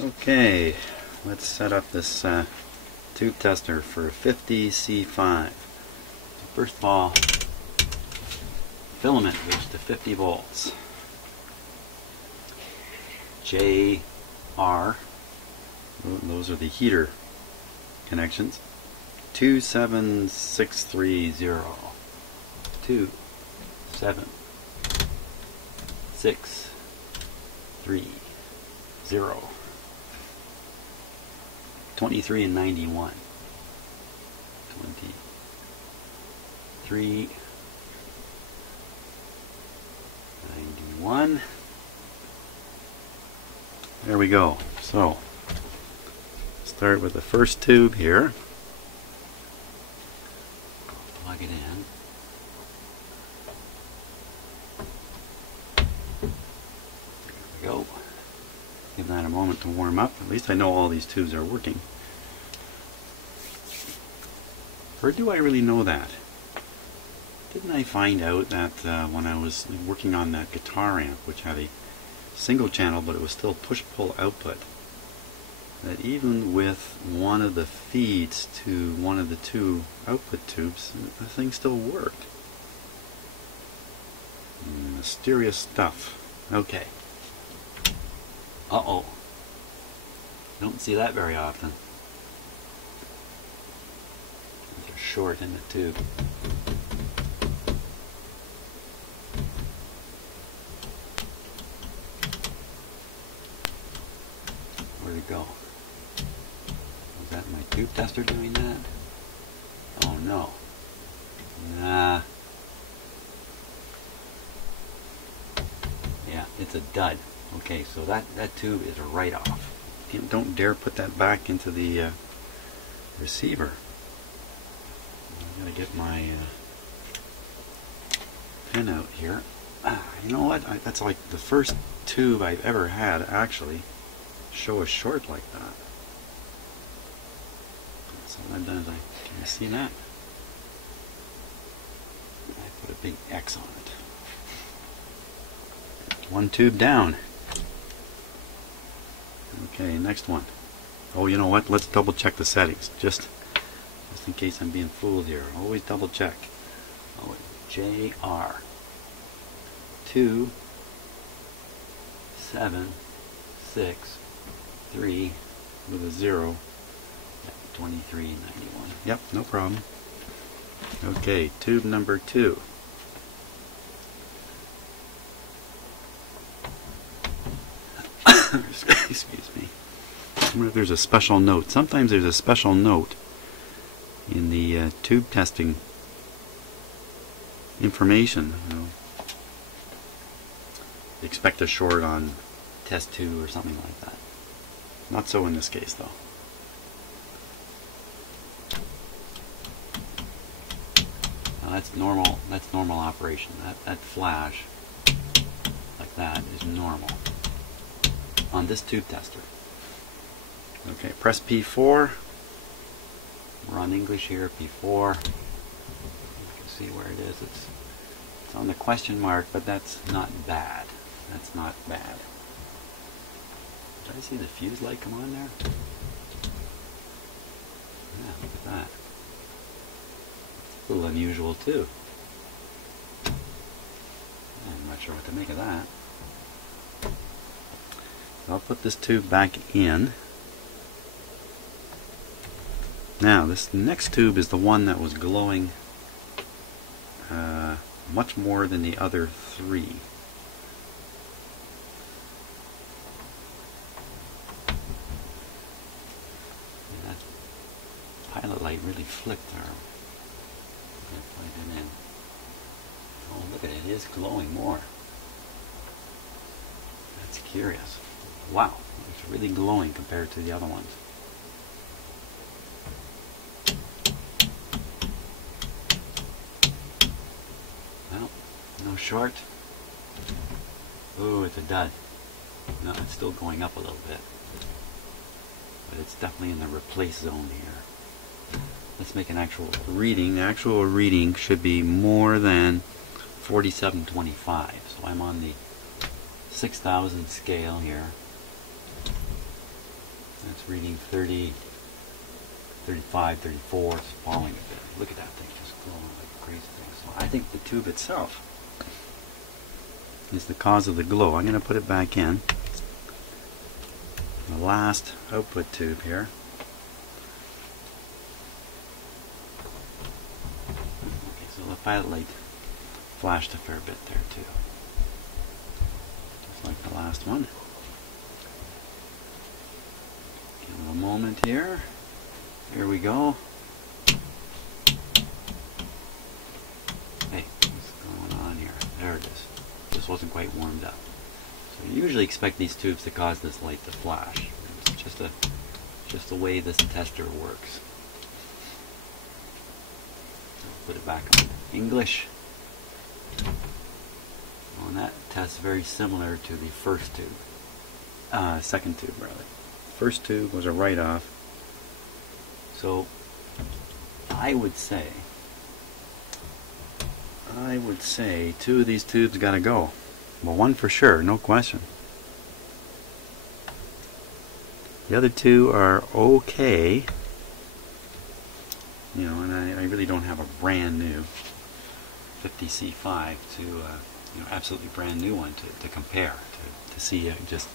Okay, let's set up this tube tester for 50C5. So first of all, filament goes to 50 volts. JR, those are the heater connections. 27630. 27630. 23 and 91. 23, 91. There we go. So, start with the first tube here. Plug it in. There we go. Give that a moment to warm up. At least I know all these tubes are working. Or do I really know that? Didn't I find out that when I was working on that guitar amp, which had a single channel but it was still push-pull output, that even with one of the feeds to one of the two output tubes, the thing still worked. Mysterious stuff. Okay. Uh-oh. Don't see that very often. There's a short in the tube. Where'd it go? Was that my tube tester doing that? Oh no. Nah. Yeah, it's a dud. Okay, so that tube is a write-off. Don't dare put that back into the receiver. I'm going to get my pen out here. You know what? That's like the first tube I've ever had actually show a short like that. So what I've done is can you see that? I put a big X on it. One tube down. Okay, next one. Oh, you know what? Let's double check the settings. Just in case I'm being fooled here. Always double check. Oh, JR 27630 with a 0. 2391. Yep, no problem. Okay, tube number 2. Excuse me. I wonder if there's a special note. Sometimes there's a special note in the tube testing information. You know, expect a short on test 2 or something like that. Not so in this case, though. Now that's normal. That's normal operation. That flash like that is normal on this tube tester. Okay, press P4. We're on English here, P4. You can see where it is. It's on the question mark, but that's not bad. That's not bad. Did I see the fuse light come on there? Yeah, look at that. It's a little unusual too. I'm not sure what to make of that. I'll put this tube back in. Now this next tube is the one that was glowing much more than the other 3. And that pilot light really flicked there. Plug it in. Oh, look at it, it is glowing more. That's curious. Wow, it's really glowing compared to the other ones. Well, no short. Ooh, it's a dud. No, it's still going up a little bit. But it's definitely in the replace zone here. Let's make an actual reading. The actual reading should be more than 4725. So I'm on the 6000 scale here. it's reading 30, 35, 34. It's falling a bit. Look at that thing just glowing like a crazy thing. So I think the tube itself is the cause of the glow. I'm going to put it back in. The last output tube here. Okay, so the pilot light flashed a fair bit there too. Just like the last one. Give it a moment here. Here we go. Hey, what's going on here? There it is. This wasn't quite warmed up. So you usually expect these tubes to cause this light to flash. It's just the way this tester works. I'll put it back on English. Well, and that tests very similar to the first tube. Second tube rather. First tube was a write-off. So I would say two of these tubes gotta go. Well, one for sure, no question. The other two are okay. You know, and I really don't have a brand new 50C5 to, you know, absolutely brand new one to compare, to see, just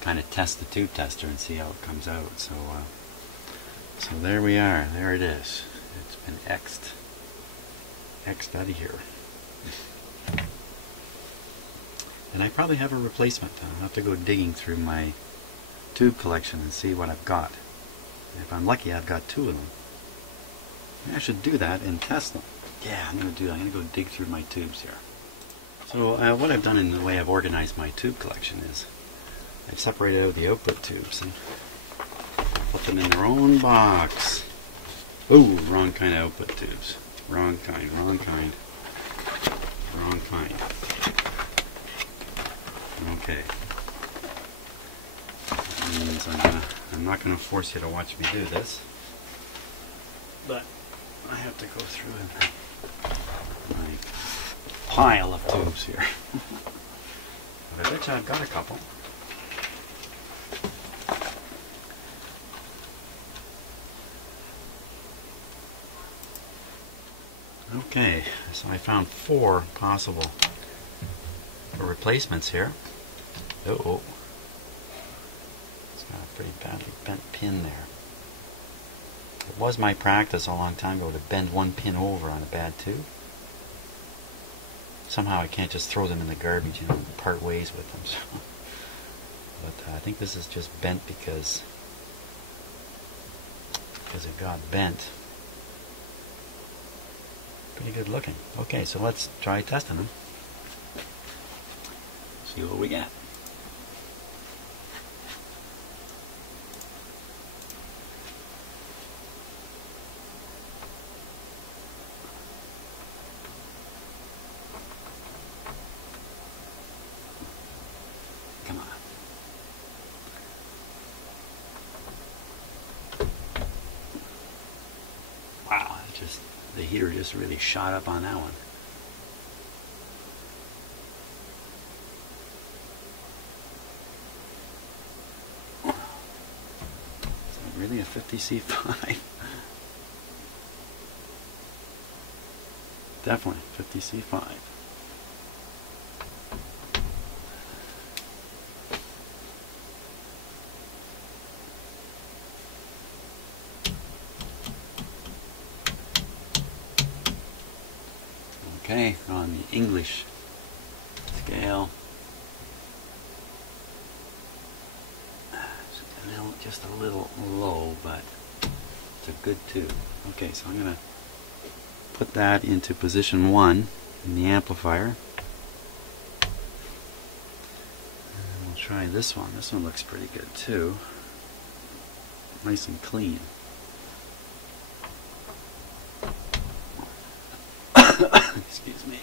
kind of test the tube tester and see how it comes out. So, so there we are. There it is. It's been X'd out of here. And I probably have a replacement. I'll have to go digging through my tube collection and see what I've got. If I'm lucky, I've got two of them. Maybe I should do that and test them. Yeah, I'm going to do that. I'm going to go dig through my tubes here. So what I've done in the way I've organized my tube collection is I've separated out the output tubes and put them in their own box. Ooh, wrong kind of output tubes. Wrong kind, wrong kind. Wrong kind. Okay. That means I'm not gonna force you to watch me do this, but I have to go through my pile of tubes here. But I bet you I've got a couple. Okay, so I found 4 possible replacements here. Oh, it's got a pretty badly bent pin there. It was my practice a long time ago to bend one pin over on a bad tube. Somehow I can't just throw them in the garbage, you know, and part ways with them. So. But I think this is just bent because it got bent. Pretty good looking. Okay, so let's try testing them. See what we get. Come on. Wow, the heater just really shot up on that one. Is that really a 50C5? Definitely 50C5. Okay, on the English scale, just a little low, but it's a good tube. Okay, so I'm going to put that into position 1 in the amplifier. And we'll try this one. This one looks pretty good too. Nice and clean. Excuse me.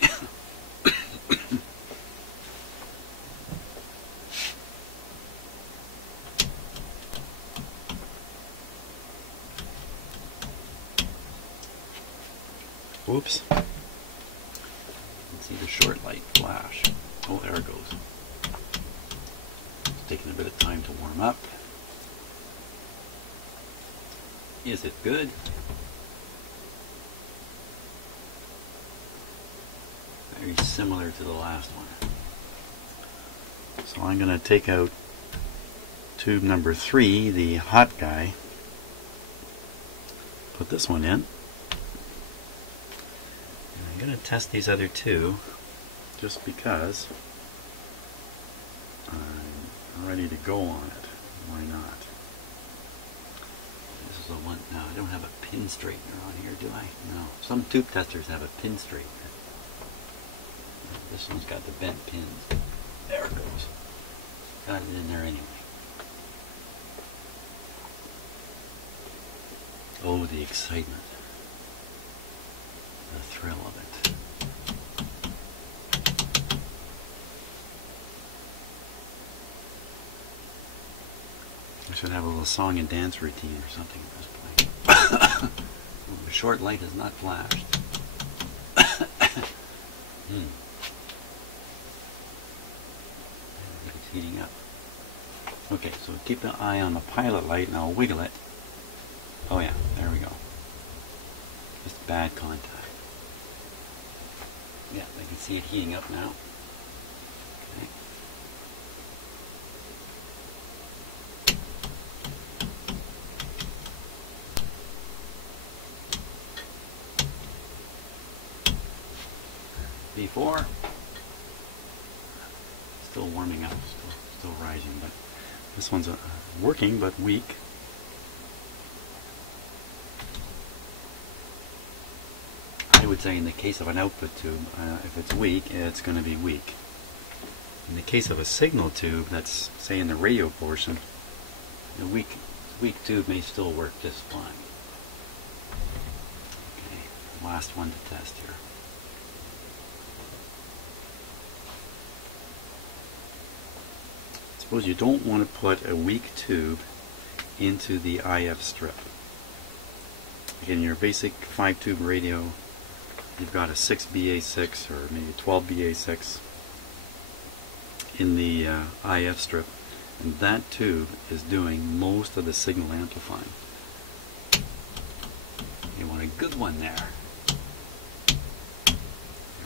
Whoops. You can see the short light flash. Oh, there it goes. It's taking a bit of time to warm up. Is it good? Very similar to the last one. So I'm going to take out tube number 3, the hot guy, put this one in, and I'm going to test these other two just because I'm ready to go on it. Why not? This is the one. No, I don't have a pin straightener on here, do I? No. Some tube testers have a pin straightener. This one's got the bent pins. There it goes. Got it in there anyway. Oh, the excitement. The thrill of it. I should have a little song and dance routine or something at this point. The short light has not flashed. It's heating up. Okay, so keep an eye on the pilot light and I'll wiggle it. Oh yeah, there we go. Just bad contact. Yeah, I can see it heating up now. Okay. Before, still warming up, still rising, but this one's working but weak. I would say in the case of an output tube, if it's weak, it's going to be weak. In the case of a signal tube, that's say in the radio portion, the weak tube may still work just fine. Okay, last one to test here. Suppose you don't want to put a weak tube into the IF strip. Again, your basic 5-tube radio, you've got a 6BA6 or maybe 12BA6 in the IF strip, and that tube is doing most of the signal amplifying. You want a good one there. There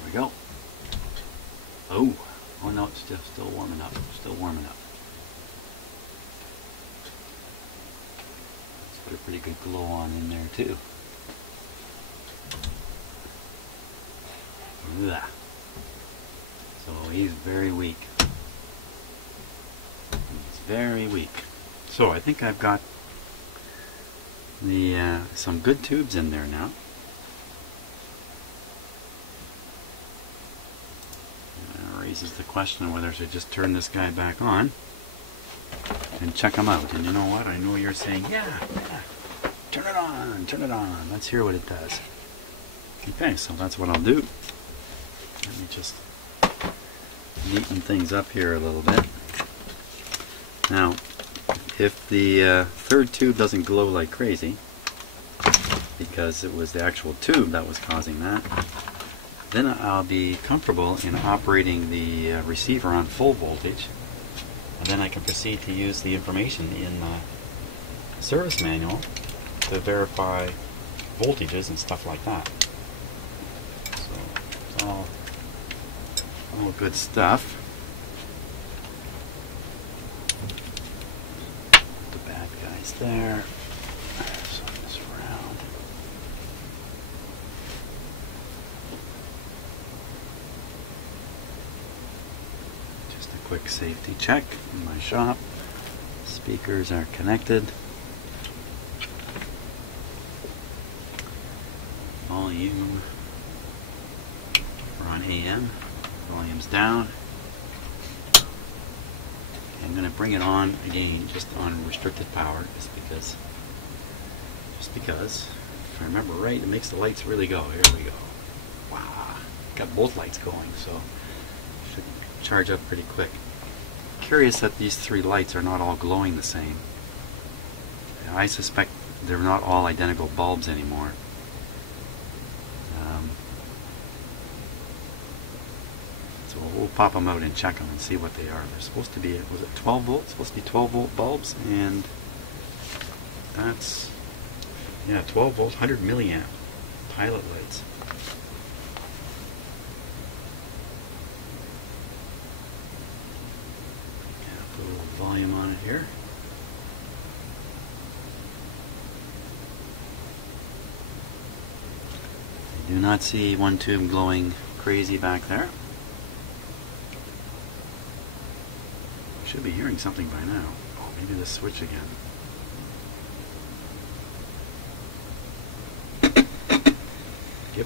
we go. Oh no, it's still warming up. Still warming up. Let's put a pretty good glow on in there too. Ugh. So he's very weak. He's very weak. So I think I've got the some good tubes in there now. That raises the question of whether I should just turn this guy back on and check him out. And you know what? I know you're saying, yeah, turn it on, turn it on. Let's hear what it does. Okay, so that's what I'll do. Let me just neaten things up here a little bit. Now, if the third tube doesn't glow like crazy, because it was the actual tube that was causing that, then I'll be comfortable in operating the receiver on full voltage, and then I can proceed to use the information in the service manual to verify voltages and stuff like that. So it's all good stuff. The bad guys there. Swing this around. Just a quick safety check in my shop. Speakers are connected. Volume. We're on AM. Volume's down. I'm going to bring it on again, just on restricted power, just because, if I remember right, it makes the lights really go. Here we go. Wow, got both lights going, so should charge up pretty quick. Curious that these three lights are not all glowing the same. I suspect they're not all identical bulbs anymore. So we'll pop them out and check them and see what they are. They're supposed to be, was it 12 volts? Supposed to be 12 volt bulbs, and that's Yeah, 12 volt, 100 milliamp pilot lights. Yeah, put a little volume on it here. I do not see one tube glowing crazy back there. Should be hearing something by now. Oh, maybe the switch again. Yep.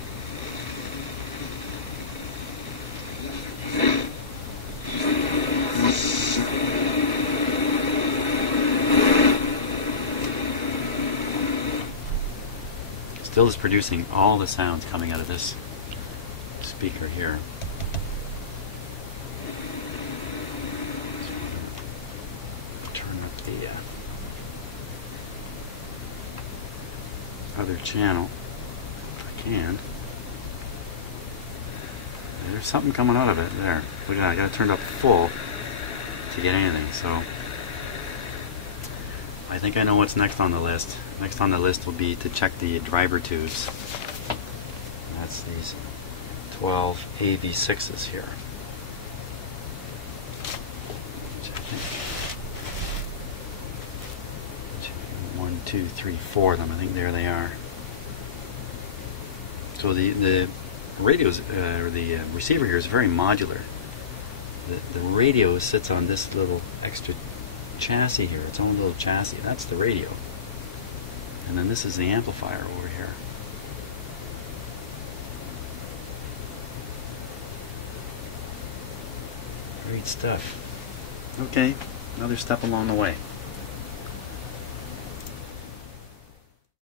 Still is producing all the sounds coming out of this speaker here. Turn up the other channel if I can. There's something coming out of it there. Look at that, I got it turned up full to get anything, so I think I know what's next on the list. Next on the list will be to check the driver tubes. That's these 12 AV6s here. Which I think 1, 2, 3, 4 of them. I think there they are. So the radios or the receiver here is very modular. The radio sits on this little extra chassis here, its own little chassis. That's the radio. And then this is the amplifier over here. Great stuff. Okay, another step along the way.